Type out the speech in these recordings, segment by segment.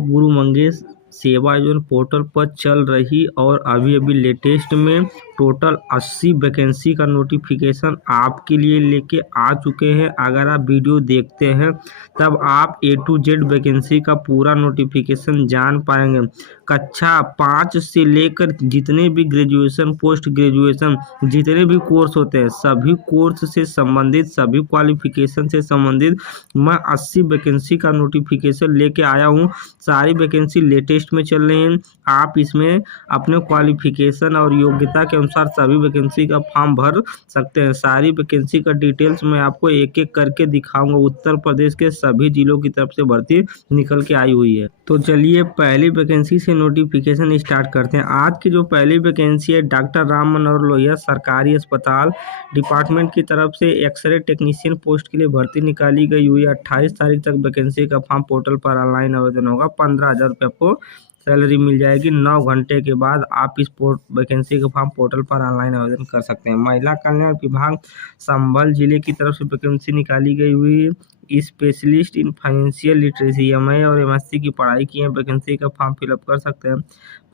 गुरु मंगेश सेवा योजना पोर्टल पर चल रही और अभी लेटेस्ट में टोटल 80 वैकेंसी का नोटिफिकेशन आपके लिए लेके आ चुके हैं। अगर आप वीडियो देखते हैं तब आप A to Z वैकेंसी का पूरा नोटिफिकेशन जान पाएंगे। कक्षा 5 से लेकर जितने भी ग्रेजुएशन पोस्ट ग्रेजुएशन जितने भी कोर्स होते हैं सभी कोर्स से संबंधित सभी क्वालिफिकेशन से संबंधित मैं 80 वैकेंसी का नोटिफिकेशन लेके आया हूँ। सारी वैकेंसी लेटेस्ट में चल रही हैं। आप इसमें अपने क्वालिफिकेशन और योग्यता के अनुसार सभी वैकेंसी का फॉर्म भर सकते हैं। सारी वैकेंसी का डिटेल्स मैं आपको एक एक करके दिखाऊंगा। उत्तर प्रदेश के सभी जिलों की तरफ से भर्ती निकल के आई हुई है। तो चलिए पहली वैकेंसी से नोटिफिकेशन स्टार्ट करते हैं। आज की जो पहली वैकेंसी है डॉक्टर राम मनोहर लोहिया सरकारी अस्पताल डिपार्टमेंट की तरफ से एक्सरे टेक्नीशियन पोस्ट के लिए भर्ती निकाली गई हुई है। 28 तारीख तक वैकेंसी का फॉर्म पोर्टल पर ऑनलाइन आवेदन होगा। 15,000 रुपये आपको सैलरी मिल जाएगी। 9 घंटे के बाद आप इस वैकेंसी के फॉर्म पोर्टल पर ऑनलाइन आवेदन कर सकते हैं। महिला कल्याण विभाग संभल जिले की तरफ से वैकेंसी निकाली गई हुई specialist in financial literacy MA और MSc की पढ़ाई की है। वैकेंसी का फॉर्म फिलअप कर सकते हैं।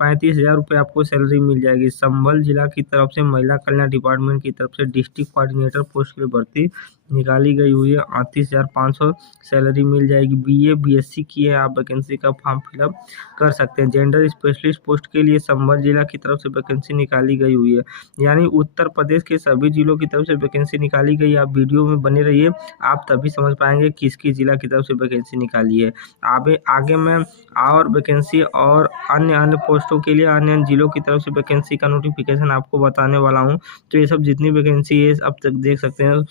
35,000 रुपये आपको सैलरी मिल जाएगी। संभल जिला की तरफ से महिला कल्याण डिपार्टमेंट की तरफ से डिस्ट्रिक्ट कोऑर्डिनेटर पोस्ट की भर्ती निकाली गई हुई है। 38,500 सैलरी मिल जाएगी। BA BSc की है आप वैकेंसी का फॉर्म फिलअप कर सकते हैं। जेंडर स्पेशलिस्ट पोस्ट के लिए संभल जिला की तरफ से वैकेंसी निकाली गई हुई है। यानी उत्तर प्रदेश के सभी जिलों की तरफ से वैकेंसी निकाली गई। आप वीडियो में बने रहिए, आप तभी समझ पाएंगे किसकी जिला की तरफ से वैकेंसी निकाली है। आगे मैं और वैकेंसी और अन्य पोस्टों के लिए अन्य जिलों की तरफ से वैकेंसी का नोटिफिकेशन आपको बताने वाला हूँ। तो ये सब जितनी वैकेंसी है अब तक देख सकते हैं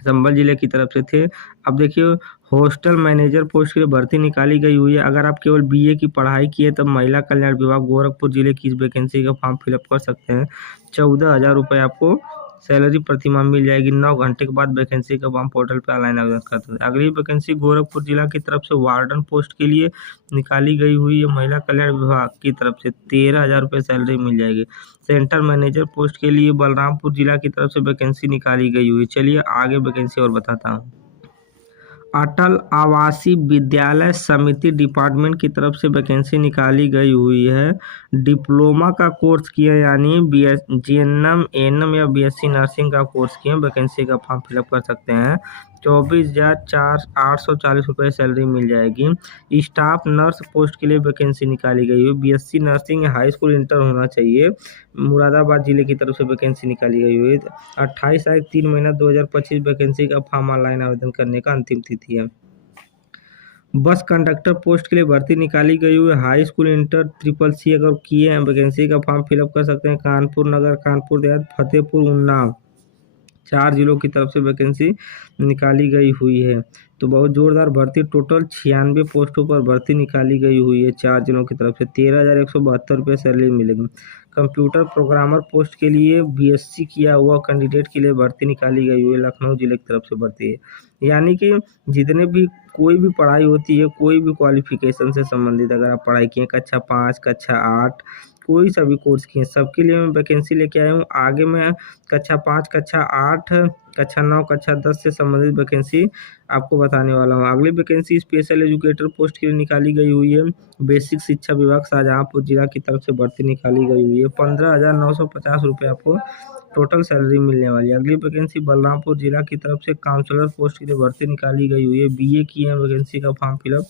संभल जिले की तरफ से थे। अब देखिए हॉस्टल मैनेजर पोस्ट के लिए भर्ती निकाली गई हुई है। अगर आप केवल BA की पढ़ाई की है तब महिला कल्याण विभाग गोरखपुर जिले की इस वैकेंसी का फॉर्म फिलअप कर सकते हैं। 14,000 रुपये आपको सैलरी प्रतिमाह मिल जाएगी। 9 घंटे के बाद वैकेंसी का फॉर्म पोर्टल पर ऑनलाइन आवेदन कर सकते हैं। अगली वैकेंसी गोरखपुर जिला की तरफ से वार्डन पोस्ट के लिए निकाली गई हुई है। महिला कल्याण विभाग की तरफ से 13,000 रुपये सैलरी मिल जाएगी। सेंटर मैनेजर पोस्ट के लिए बलरामपुर जिला की तरफ से वैकेंसी निकाली गई हुई है। चलिए आगे वैकेंसी और बताता हूँ। अटल आवासीय विद्यालय समिति डिपार्टमेंट की तरफ से वैकेंसी निकाली गई हुई है। डिप्लोमा का कोर्स किया यानी GNM ANM या BSc नर्सिंग का कोर्स किए वैकेंसी का फॉर्म फिलअप कर सकते हैं। 24,840 रुपये सैलरी मिल जाएगी। स्टाफ नर्स पोस्ट के लिए वैकेंसी निकाली गई है। BSc nursing high school inter होना चाहिए। मुरादाबाद जिले की तरफ से वैकेंसी निकाली गई हुई है। 28 तारीख 3 महीना 2025 वैकेंसी का फॉर्म ऑनलाइन आवेदन करने का अंतिम तिथि है। बस कंडक्टर पोस्ट के लिए भर्ती निकाली गई हुई है। हाई स्कूल इंटर CCC अगर किए हैं वैकेंसी का फॉर्म फिलअप कर सकते हैं। कानपुर नगर, कानपुर देहात, फतेहपुर, उन्नाव 4 जिलों की तरफ से वैकेंसी निकाली गई हुई है। तो बहुत जोरदार भर्ती, टोटल 96 पोस्टों पर भर्ती निकाली गई हुई है 4 जिलों की तरफ से। 13,172 रुपये सैलरी मिलेगी। कंप्यूटर प्रोग्रामर पोस्ट के लिए BSc किया हुआ कैंडिडेट के लिए भर्ती निकाली गई हुई है। लखनऊ जिले की तरफ से भर्ती है। यानी कि जितने भी कोई भी पढ़ाई होती है, कोई भी क्वालिफिकेशन से संबंधित अगर आप पढ़ाई किए कक्षा 5 कक्षा 8 कोई सा भी कोर्स किए सबके लिए मैं वैकेंसी लेके आया हूँ। आगे मैं कक्षा 5 कक्षा 8 कक्षा 9 कक्षा 10 से संबंधित वैकेंसी आपको बताने वाला हूँ। अगली वैकेंसी स्पेशल एजुकेटर पोस्ट के लिए निकाली गई हुई है। बेसिक शिक्षा विभाग शाहजहाँपुर जिला की तरफ से भर्ती निकाली गई हुई है। 15,950 रुपये आपको टोटल सैलरी मिलने वाली है। अगली वैकेंसी बलरामपुर जिला की तरफ से काउंसलर पोस्ट के लिए भर्ती निकाली गई हुई है। BA की है वैकेंसी का फॉर्म फिलअप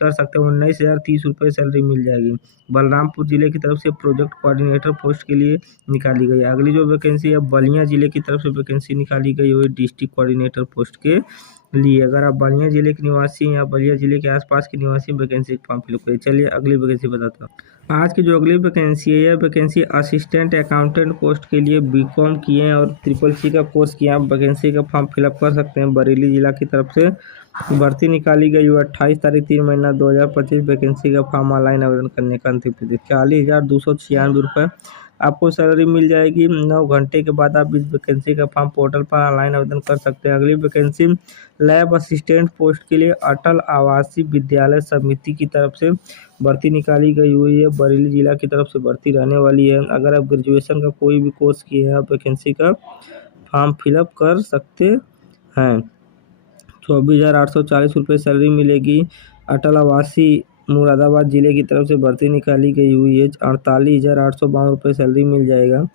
कर सकते हैं। 19,030 रुपये सैलरी मिल जाएगी। बलरामपुर जिले की तरफ से प्रोजेक्ट कोऑर्डिनेटर पोस्ट के लिए निकाली गई। अगली जो वैकेंसी है बलिया जिले की तरफ से वैकेंसी निकाली गई हुई डिस्ट्रिक्ट कोऑर्डिनेटर पोस्ट के लिए। अगर आप बलिया जिले के निवासी हैं या बलिया जिले के आसपास के निवासी वैकेंसी फॉर्म फिलअप करिए। चलिए अगली वैकेंसी बताता हूँ। आज की जो अगली वैकेंसी है यह वैकेंसी असिस्टेंट अकाउंटेंट पोस्ट के लिए BCom किए हैं और CCC का कोर्स किए आप वैकेंसी का फॉर्म फिलअप कर सकते हैं। बरेली जिला की तरफ से भर्ती निकाली गई हुई 28 तारीख 3 महीना 2025 वैकेंसी का फॉर्म ऑनलाइन आवेदन करने का अंतिम तिथि। 40,296 रुपये आपको सैलरी मिल जाएगी। 9 घंटे के बाद आप इस वैकेंसी का फॉर्म पोर्टल पर ऑनलाइन आवेदन कर सकते हैं। अगली वैकेंसी लैब असिस्टेंट पोस्ट के लिए अटल आवासीय विद्यालय समिति की तरफ से भर्ती निकाली गई हुई है। बरेली जिला की तरफ से भर्ती रहने वाली है। अगर आप ग्रेजुएशन का कोई भी कोर्स किए हैं आप वैकेंसी का फॉर्म फिलअप कर सकते हैं। 24,840 रुपये सैलरी मिलेगी। अटल आवासीय मुरादाबाद जिले की तरफ से भर्ती निकाली गई हुई है। 48,852 रुपये सैलरी मिल जाएगा।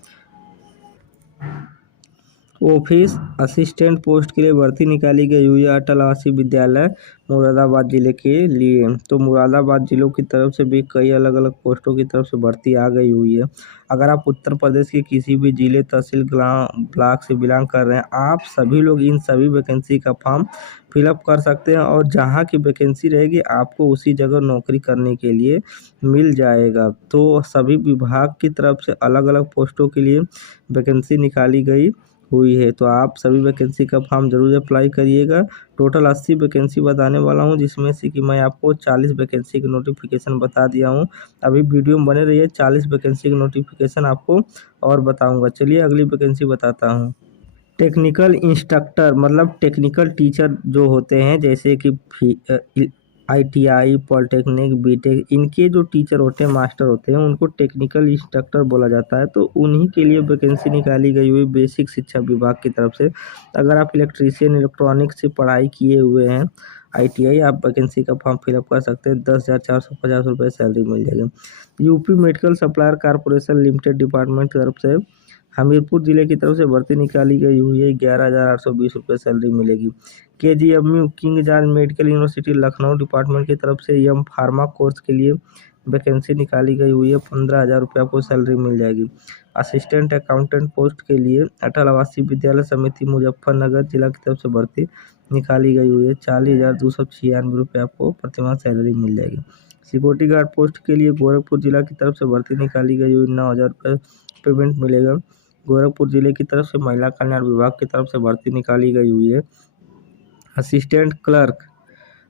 ऑफिस असिस्टेंट पोस्ट के लिए भर्ती निकाली गई हुई है अटल आवासीय विद्यालय मुरादाबाद जिले के लिए। तो मुरादाबाद जिलों की तरफ से भी कई अलग अलग पोस्टों की तरफ से भर्ती आ गई हुई है। अगर आप उत्तर प्रदेश के किसी भी जिले, तहसील, ब्लॉक से बिलोंग कर रहे हैं, आप सभी लोग इन सभी वैकेंसी का फॉर्म फिलअप कर सकते हैं और जहाँ की वैकेंसी रहेगी आपको उसी जगह नौकरी करने के लिए मिल जाएगा। तो सभी विभाग की तरफ से अलग अलग पोस्टों के लिए वैकेंसी निकाली गई हुई है। तो आप सभी वैकेंसी का फॉर्म जरूर अप्लाई करिएगा। टोटल 80 वैकेंसी बताने वाला हूं, जिसमें से कि मैं आपको 40 वैकेंसी की नोटिफिकेशन बता दिया हूं। अभी वीडियो में बने रहिए, 40 वैकेंसी की नोटिफिकेशन आपको और बताऊंगा। चलिए अगली वैकेंसी बताता हूं। टेक्निकल इंस्ट्रक्टर मतलब टेक्निकल टीचर जो होते हैं, जैसे कि ITI, पॉलिटेक्निक, बीटेक, इनके जो टीचर होते हैं, मास्टर होते हैं, उनको टेक्निकल इंस्ट्रक्टर बोला जाता है। तो उन्हीं के लिए वैकेंसी निकाली गई हुई बेसिक शिक्षा विभाग की तरफ से। अगर आप इलेक्ट्रीशियन, इलेक्ट्रॉनिक्स से पढ़ाई किए हुए हैं, ITI, आप वैकेंसी का फॉर्म फिलअप कर सकते हैं। 10,450 रुपये सैलरी मिल जाएगी। UP medical supplier corporation limited department की तरफ से हमीरपुर जिले की तरफ से भर्ती निकाली गई हुई है। 11,820 रुपये सैलरी मिलेगी। KGMU king George medical university Lucknow department की तरफ से एम फार्मा कोर्स के लिए वैकेंसी निकाली गई हुई है। 15,000 रुपये आपको सैलरी मिल जाएगी। असिस्टेंट अकाउंटेंट पोस्ट के लिए अटल आवासीय विद्यालय समिति मुजफ्फरनगर जिला की तरफ से भर्ती निकाली गई हुई है। 40,296 रुपये आपको प्रतिमाह सैलरी मिल जाएगी। सिक्योरिटी गार्ड पोस्ट के लिए गोरखपुर जिला की तरफ से भर्ती निकाली गई हुई। 9,000 रुपये पेमेंट मिलेगा। गोरखपुर जिले की तरफ से महिला कल्याण विभाग की तरफ से भर्ती निकाली गई हुई है। असिस्टेंट क्लर्क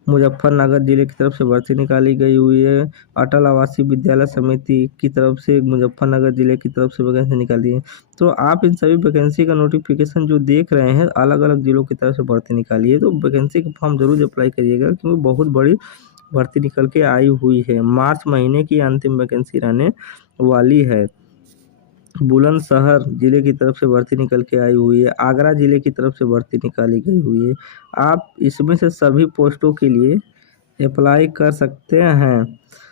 मुजफ्फरनगर जिले की तरफ से भर्ती निकाली गई हुई है। अटल आवासीय विद्यालय समिति की तरफ से मुजफ्फरनगर जिले की तरफ से वैकेंसी निकाली है। तो आप इन सभी वैकेंसी का नोटिफिकेशन जो देख रहे हैं, अलग अलग जिलों की तरफ से भर्ती निकाली है। तो वैकेंसी का फॉर्म जरूर अप्लाई करिएगा, क्योंकि बहुत बड़ी भर्ती निकल के आई हुई है। मार्च महीने की अंतिम वैकेंसी रहने वाली है। बुलंदशहर जिले की तरफ से भर्ती निकल के आई हुई है। आगरा जिले की तरफ से भर्ती निकाली गई हुई है। आप इसमें से सभी पोस्टों के लिए अप्लाई कर सकते हैं।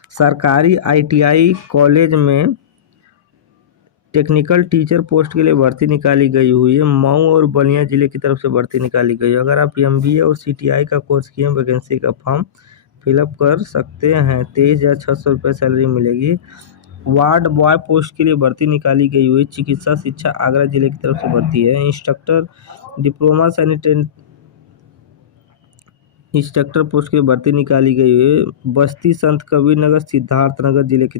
सरकारी ITI कॉलेज में टेक्निकल टीचर पोस्ट के लिए भर्ती निकाली गई हुई है। मऊ और बलिया जिले की तरफ से भर्ती निकाली गई है। अगर आप MBA और CTI का कोर्स किए हैं, वैकेंसी का फॉर्म फिलअप कर सकते हैं। 23,600 रुपये सैलरी मिलेगी। वार्ड बॉय पोस्ट के लिए भर्ती निकाली गई हुई। चिकित्सा शिक्षा आगरा जिले की तरफ से भर्ती है। Instructor diploma sanitation instructor post के लिए भर्ती निकाली गई हुई है। बस्ती संत कबीर नगर सिद्धार्थनगर जिले की